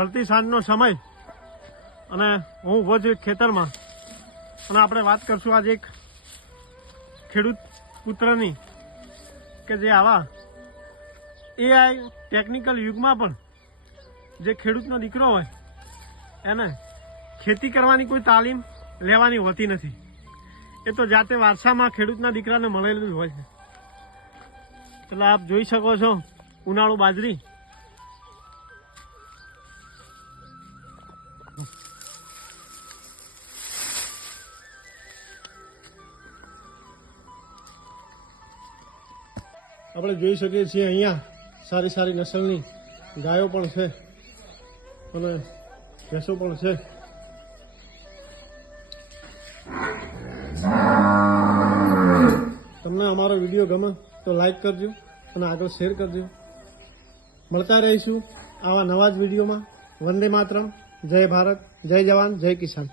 ઢળતી સાંજનો સમય અને હું ઊભો છું ખેતરમાં અને આપણે વાત કરશું આજે એક ખેડૂત પુત્રની કે જે આવા એઆઈ ટેકનિકલ યુગમાં પણ જે ખેડૂતનો દીકરો હોય એને ખેતી કરવાની કોઈ તાલીમ લેવાની હોતી નથી. એ તો જાતે વારસામાં ખેડૂતના દીકરાને મળેલું હોય છે. એટલે આપ જોઈ શકો છો ઉનાળુ બાજરી. આપણે જોઈ શકીએ છીએ અહીંયા સારી સારી નસલની ગાયો પણ છે અને ભેંસો પણ છે. તમને અમારો વિડીયો ગમે તો લાઈક કરજો અને આગળ શેર કરજો. મળતા રહીશું આવા નવા જ વિડીયોમાં. વંદે માતરમ. જય ભારત, જય જવાન, જય કિસાન.